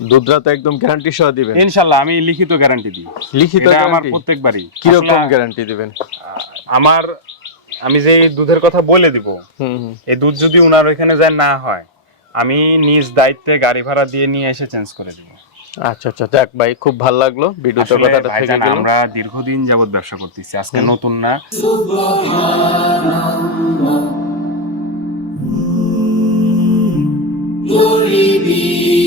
দুধরা তো একদম গ্যারান্টি সহ দিবেন? ইনশাল্লাহ আমি লিখিত গ্যারান্টি দিই। লিখিত আমার প্রত্যেকবারই। কীরকম আসলে, গ্যারান্টি দিবেন? আমার আমি যে দুধের কথা বলে দিব এই দুধ যদি উনার ওইখানে যায় না হয় আমি নিজ দায়িত্বে গাড়ি ভাড়া দিয়ে নিয়ে এসে চেঞ্জ করে দিব। আচ্ছা আচ্ছা যাক ভাই খুব ভালো লাগল আসলে কথাটা থেকে গেল। আমরা দীর্ঘদিন যাবত ব্যবসা করতেছি আজকে নতুন না।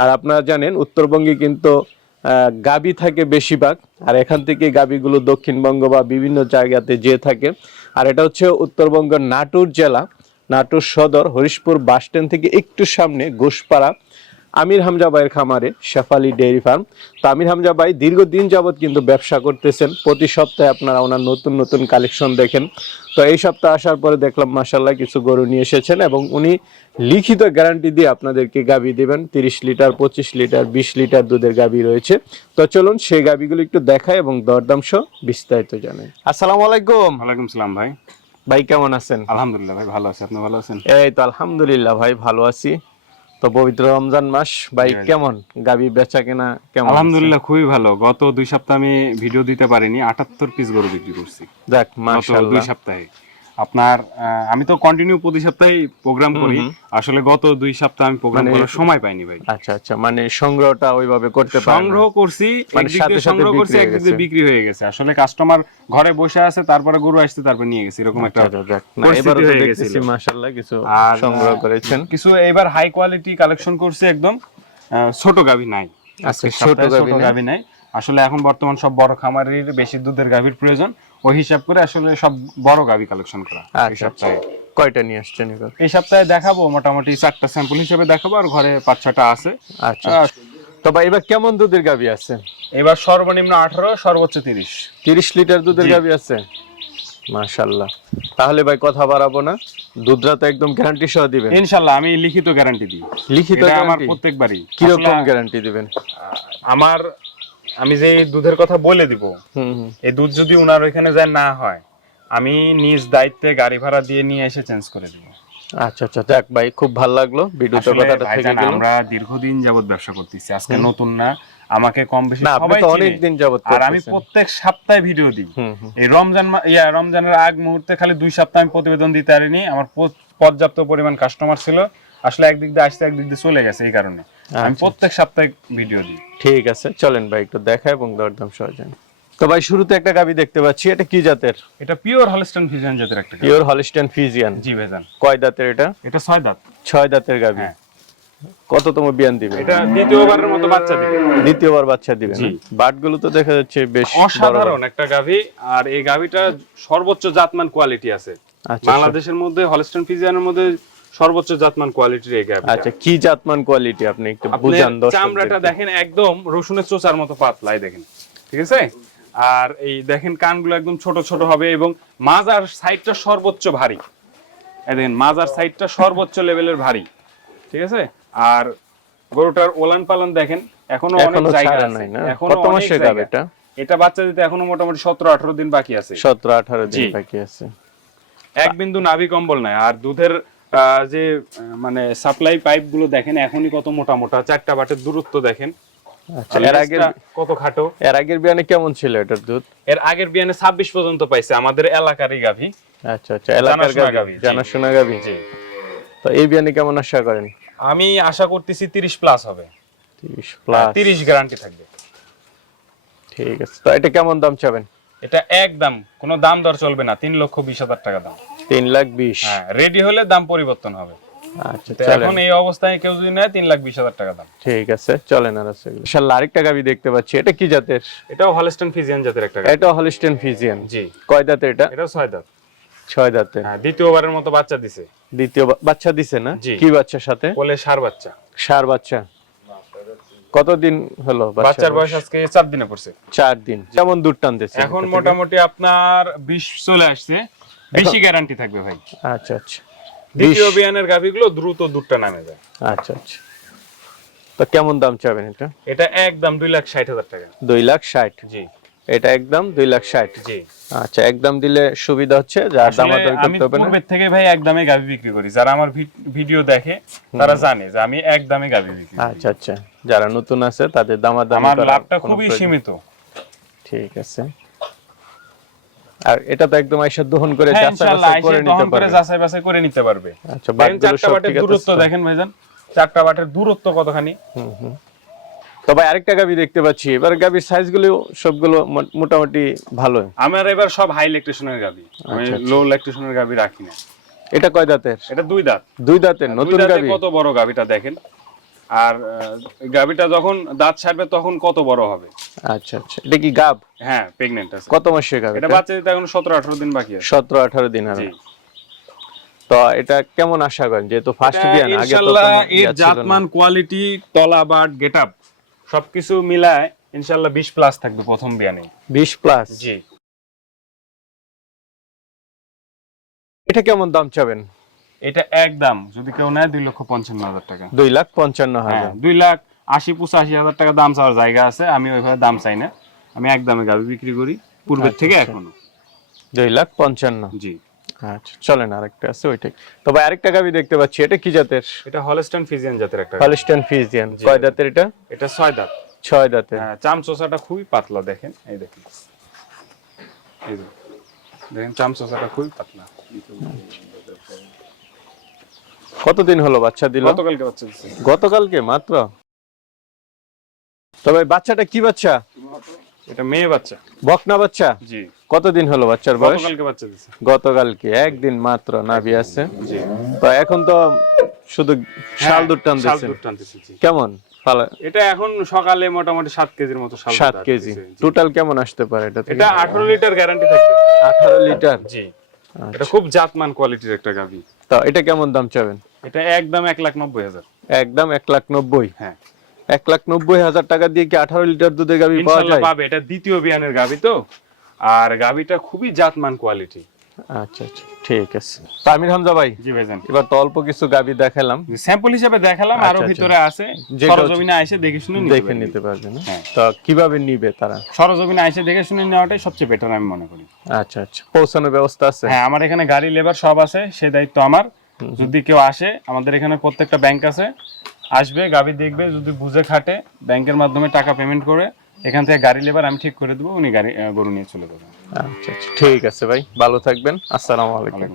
আর আপনারা জানেন, উত্তরবঙ্গে কিন্তু গাবি থাকে বেশিরভাগ। আর এখান থেকে গাবিগুলো দক্ষিণবঙ্গ বা বিভিন্ন জায়গাতে যেয়ে থাকে। আর এটা হচ্ছে উত্তরবঙ্গের নাটোর জেলা, নাটোর সদর, হরিশপুর বাসস্ট্যান্ড থেকে একটু সামনে ঘোষপাড়া আমির হামজা ভাইয়ের খামারে শেফালি ডেয়ারি ফার্ম। তো আমির হামজা ভাই দীর্ঘদিন যাবৎ কিন্তু ব্যবসা করতেছেন। প্রতি সপ্তাহে আপনারা ওনার নতুন নতুন কালেকশন দেখেন। তো এই সপ্তাহে আসার পরে দেখলাম মাসাল্লাহ কিছু গরু নিয়ে এসেছেন এবং উনি লিখিত গ্যারান্টি দিয়ে আপনাদেরকে গাবি দিবেন। তিরিশ লিটার পঁচিশ লিটার বিশ লিটার দুধের গাবি রয়েছে। তো চলুন সেই গাবিগুলো একটু দেখায় এবং দরদাম সহ বিস্তারিত জানাই। আসসালামু আলাইকুম। ওয়ালাইকুম সালাম ভাই। ভাই কেমন আছেন? আলহামদুলিল্লাহ ভাই ভালো আছি। আপনি ভালো আছেন? এই তো আলহামদুলিল্লাহ ভাই ভালো আছি। তো পবিত্র রমজান মাস ভাই কেমন? গাবি বেচা কেনা কেমন আলহামদুলিল্লাহ খুবই ভালো। গত দুই সপ্তাহ আমি ভিডিও দিতে পারিনি আটাত্তর পিস গরু বিক্রি করছি। দেখ মাস দুই সপ্তাহে। আপনার আমি তো কন্টিনিউ প্রতি সপ্তাহে প্রোগ্রাম করি। আসলে গত দুই সপ্তাহ আমি প্রোগ্রাম মানে- করার সময় পাইনি ভাই। আচ্ছা আচ্ছা মানে সংগ্রহটা ওইভাবে করতে পারেন সংগ্রহ করছি মানে সাথে সাথে সংগ্রহ করছি একদিক। বিক্রি হয়ে গেছে। আসলে কাস্টমার ঘরে বসে আছে তারপরে গরু আসছে তারপরে নিয়ে গেছে এরকম একটা আচ্ছা। না পরিস্থিতি এবারও তো দেখতেছি মাশাআল্লাহ কিছু সংগ্রহ করেছেন। কিছু এবার হাই কোয়ালিটি কালেকশন করছে একদম। ছোট গাভী নাই। আচ্ছা, আজকে ছোট নাই। নাই। আসলে এখন বর্তমান সব বড় খামারের বেশি দুধের গাভীর প্রয়োজন। ওই হিসাব করে আসলে সব বড় গাভী কালেকশন করা এই আচ্ছা আচ্ছা। সপ্তাহে কয়টা নিয়ে আসছেন এবার? এই সপ্তাহে দেখাবো মোটামুটি চারটা স্যাম্পল হিসেবে দেখাবো আর ঘরে পাঁচ ছটা আছে। আচ্ছা ভাই এবার কেমন দুধের গাবি আছে? এবার সর্বনিম্ন আঠারো সর্বোচ্চ তিরিশ। তিরিশ লিটার দুধের গাবি আছে? মাশাআল্লাহ। তাহলে ভাই কথা বাড়াবো না। দুধরা তো একদম গ্যারান্টি সহ দিবেন। ইনশাল্লাহ আমি লিখিত গ্যারান্টি দিই। লিখিত আমার প্রত্যেকবারই। কীরকম গ্যারান্টি দিবেন? আমার আমি যে দুধের কথা বলে দিব এই দুধ যদি উনার ওইখানে যায় না হয় আমি নিজ দায়িত্বে গাড়ি ভাড়া দিয়ে নিয়ে এসে চেঞ্জ করে দিব। আচ্ছা আচ্ছা যাক ভাই খুব ভালো লাগল ভিডিওতে কথাটা থেকে গেল। আমরা দীর্ঘদিন যাবত ব্যবসা করতেছি আজকে নতুন না আমাকে কম বেশি সবাই অনেক দিন যাবত আর আমি প্রত্যেক সপ্তাহে ভিডিও দিই। এই রমজান ইয়া রমজানের আগ মুহূর্তে খালি দুই সপ্তাহ আমি প্রতিবেদন দিতে পারিনি আমার পর্যাপ্ত পরিমাণ কাস্টমার ছিল। আসলে একদিক দিয়ে আসতে একদিক দিয়ে চলে গেছে এই কারণে। আমি আচ্ছা। প্রত্যেক সপ্তাহে ভিডিও দিই। ঠিক আছে চলেন ভাই একটু দেখা এবং দরদাম সহজে তো ভাই শুরুতে একটা গাবি দেখতে পাচ্ছি এটা কি জাতের? এটা পিওর ফিজিয়ান জাতের একটা পিওর হলিস্টান ফিজিয়ান জি ভাইজান। কয় দাঁতের এটা? এটা ছয় দাঁত। ছয় দাঁতের গাবি। হ্যাঁ। কততম বিয়ান দিবে এটা দ্বিতীয়বারের মতো বাচ্চা দিবে দ্বিতীয়বার বাচ্চা দিবে জি। বাটগুলো তো দেখা যাচ্ছে বেশ। অসাধারণ একটা গাভী আর এই গাভীটা সর্বোচ্চ জাতমান কোয়ালিটি আছে। আচ্ছা বাংলাদেশের মধ্যে হলস্টাইন ফিজিয়ানের মধ্যে সর্বোচ্চ জাতমান কোয়ালিটির এই গাভীটা আচ্ছা কি জাতমান কোয়ালিটি আপনি একটু বুঝান দর্শকদেরকে। চামড়াটা দেখেন একদম রসুনের চোচার মতো পাতলাই দেখেন। ঠিক আছে? আর এই দেখেন কানগুলো একদম ছোট ছোট হবে এবং মাজার সাইডটা সর্বোচ্চ ভারী। এই দেখেন মাজার সাইডটা সর্বোচ্চ লেভেলের ভারী। ঠিক আছে? আর গরুটার ওলান পালন দেখেন এখনও অনেক এখনও জায়গা আছে। নাই না? এখনও কত অনেক মাসের জায়গা। এটা? এটা বাচ্চা দিতে এখনও মোটামুটি সতেরো আঠারো দিন বাকি আছে। সতেরো আঠারো দিন বাকি আছে। এক বিন্দু নাভি কম্বল নাই আর দুধের যে মানে সাপ্লাই পাইপগুলো দেখেন এখনই কত মোটা মোটা চারটা বাটের দূরত্ব দেখেন। আচ্ছা এর আগের কত খাটো? এর আগের বিয়ানে কেমন ছিল এটার দুধ? এর আগের বিয়ানে ছাব্বিশ পর্যন্ত পাইছে আমাদের এলাকারই গাভী। আচ্ছা আচ্ছা এলাকার গাভী। জানাশোনা গাবি জি। তো এই বিয়ানে কেমন আশা করেন? আমি আশা করতেছি তিরিশ প্লাস হবে। তিরিশ প্লাস তিরিশ গ্যারান্টি থাকবে। ঠিক আছে তো এটা কেমন দাম চাবেন? এটা একদম কোনো দাম দর চলবে না তিন লক্ষ বিশ হাজার টাকা দাম। তিন লাখ বিশ। হ্যাঁ রেডি হলে দাম পরিবর্তন হবে। আচ্ছা এখন এই অবস্থায় কেউ যদি নেয় তিন লাখ বিশ হাজার টাকা দাম। ঠিক আছে চলেন আর আছে ইনশাল্লাহ আরেকটা গাবি দেখতে পাচ্ছি এটা কি জাতের? এটাও হলস্টন ফিজিয়ান জাতের একটা এটা হলিস্টেন ফিজিয়ান জি। কয় দাঁতের এটা? এটা ছয় দাঁত। ছয় দাঁতের হ্যাঁ দ্বিতীয়বারের মতো বাচ্চা দিছে। দ্বিতীয় বাচ্চা দিছে না। কি বাচ্চার সাথে? কোলে সার বাচ্চা। সার বাচ্চা। কতদিন হলো বাচ্চার বয়স? আজকে চার দিনে পড়ছে। চার দিন। কেমন দূর টানতেছে। এখন মোটামুটি আপনার বিশ চলে আসছে। বেশি গ্যারান্টি থাকবে ভাই। আচ্ছা আচ্ছা। দ্বিতীয় বিয়ানের গাভিগুলো দ্রুত দুধটা নামে যায়। আচ্ছা আচ্ছা। তো কেমন দাম চাবেন এটা? এটা একদম দুই লাখ ষাট হাজার টাকা। দুই লাখ ষাট? জি। এটা একদম দুই লাখ ষাট? জি। আচ্ছা একদম দিলে সুবিধা হচ্ছে যা আসলে দামাদামি আমি পূর্বের থেকে ভাই একদমে গাভি বিক্রি করি। যারা আমার ভিডিও দেখে তারা জানে যে আমি একদমে গাভি বিক্রি আচ্ছা আচ্ছা। যারা নতুন আছে তাদের দামাদামি আমার লাভটা খুবই সীমিত। ঠিক আছে। আর এটা তো একদম আইসা দহন করে হ্যাঁ যাচাই বাছাই করে নিতে পারবে। যাচাই বাছাই করে নিতে পারবে। আচ্ছা বাটগুলো সব ঠিক আছে দূরত্ব দেখেন ভাইজান। চারটা বাটের দূরত্ব কতখানি? হুম, হুম। তো ভাই আরেকটা গাবি দেখতে পাচ্ছি। এবার গাবির সাইজগুলো সবগুলো মোটামুটি ভালো আমার এবার সব হাই ইলেকট্রিশনের গাবি আমি আচ্ছা, আচ্ছা। লো ইলেকট্রিশনের গাবি রাখি না। এটা কয় দাঁতের? এটা দুই দাঁত। দুই দাঁতের নতুন গাবি কত বড় গাবিটা দেখেন। আর গাবিটা যখন দাঁত ছাড়বে তখন কত বড় হবে? আচ্ছা আচ্ছা। এটা কি গাব? হ্যাঁ প্রেগনেন্ট আছে। কত মাসের গাবি এটা বাচ্চা দিতে এখন সতেরো আঠারো দিন বাকি আছে। সতেরো আঠারো দিন আর তো এটা কেমন আশা করেন? যেহেতু ফার্স্ট বিয়ান আগে তো এর। জাতমান কোয়ালিটি তলা বাট গেটআপ সবকিছু মিলায় ইনশাআল্লাহ 20 প্লাস থাকবে প্রথম বিয়ানে। বিশ প্লাস জি। এটা কেমন দাম চাবেন? এটা একদম যদি কেউ নেয় দুই লক্ষ পঞ্চান্ন হাজার টাকা। দুই লাখ পঞ্চান্ন হ্যাঁ হাজার। দুই লাখ আশি পঁচাশি হাজার টাকা দাম চাওয়ার জায়গা আছে আমি ওইভাবে দাম চাই না। আমি একদমে গাভি বিক্রি করি পূর্বের আচ্ছা, থেকে আচ্ছা। এখনও। দুই লাখ পঞ্চান্ন? জি। আচ্ছা চলেন আরেকটা আছে ওইটাই। তবে আরেকটা গাবি দেখতে পাচ্ছি এটা কি জাতের? এটা হলস্টাইন ফিজিয়ান জাতের একটা গাভী। Holstein Friesian. কয় দাঁতের এটা? এটা ছয় দাঁত। ছয় দাঁতের। হ্যাঁ চামচোসাটা খুবই পাতলা দেখেন এই দেখেন। এই দেখেন। দেখেন চামচোসাটা খুবই পাতলা। কতদিন হলো বাচ্চা দিল? গতকালকে বাচ্চা দিচ্ছে গতকালকে মাত্র? তবে বাচ্চাটা কি বাচ্চা? এটা মেয়ে বাচ্চা। বকনা বাচ্চা? জি। কতদিন হলো বাচ্চার বয়স? গতকালকে বাচ্চা দিচ্ছে গতকালকে একদিন মাত্র নাভি আছে। জি। তো এখন তো শুধু শাল দুধ টান হ্যাঁ, শাল দিচ্ছেন দুধ টানতেছে, জি। কেমন? এটা এখন সকালে মোটামুটি সাত কেজির মতো শাল কেজি। দিছে। টোটাল কেমন আসতে পারে এটা এটা আঠারো লিটার গ্যারান্টি থাকবে। আঠারো লিটার? জি। আচ্ছা। এটা খুব জাতমান কোয়ালিটির একটা গাভি। তো এটা কেমন দাম চাবেন? এটা একদম এক লাখ নব্বই হাজার। একদম এক লাখ নব্বই? হ্যাঁ। এক লাখ নব্বই হাজার টাকা দিয়ে কি আঠারো লিটার দুধের গাভী পাওয়া যায়? পাবে এটা দ্বিতীয় বিয়ানের গাভি তো। আর গাভীটা খুবই জাতমান কোয়ালিটি আচ্ছা আচ্ছা ঠিক আছে। তামির হামজা ভাই জি ভাইজান। এবার তো অল্প কিছু গাবি দেখালাম। স্যাম্পল হিসেবে দেখালাম আরও আচ্ছা, ভিতরে আছে। সরজমিনে এসে দেখে শুনে দেখে নিতে না? হ্যাঁ। তো কীভাবে নিবে তারা? সরজমিনে এসে দেখে শুনে নেওয়াটাই সবচেয়ে বেটার আমি মনে করি। আচ্ছা আচ্ছা। পৌঁছানোর ব্যবস্থা আছে? হ্যাঁ আমার এখানে গাড়ি লেবার সব আছে সে দায়িত্ব আমার। যদি কেউ আসে আমাদের এখানে প্রত্যেকটা ব্যাংক আছে। আসবে গাড়ি দেখবে যদি বুঝে খাটে ব্যাংকের মাধ্যমে টাকা পেমেন্ট করে এখান থেকে গাড়ি লেবার আমি ঠিক করে দেবো উনি গাড়ি গরু নিয়ে চলে যাবেন আচ্ছা আচ্ছা। ঠিক আছে ভাই ভালো থাকবেন। আসসালামু আলাইকুম।